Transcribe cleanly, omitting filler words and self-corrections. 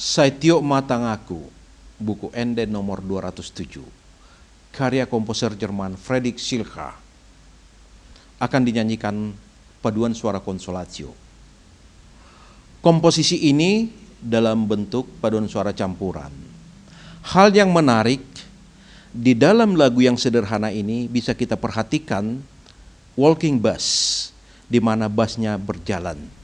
Saityo Matangaku, buku Ende nomor 207, karya komposer Jerman Friedrich Schiller, akan dinyanyikan paduan suara konsolatio. Komposisi ini dalam bentuk paduan suara campuran. Hal yang menarik di dalam lagu yang sederhana ini bisa kita perhatikan walking bass, di mana bassnya berjalan.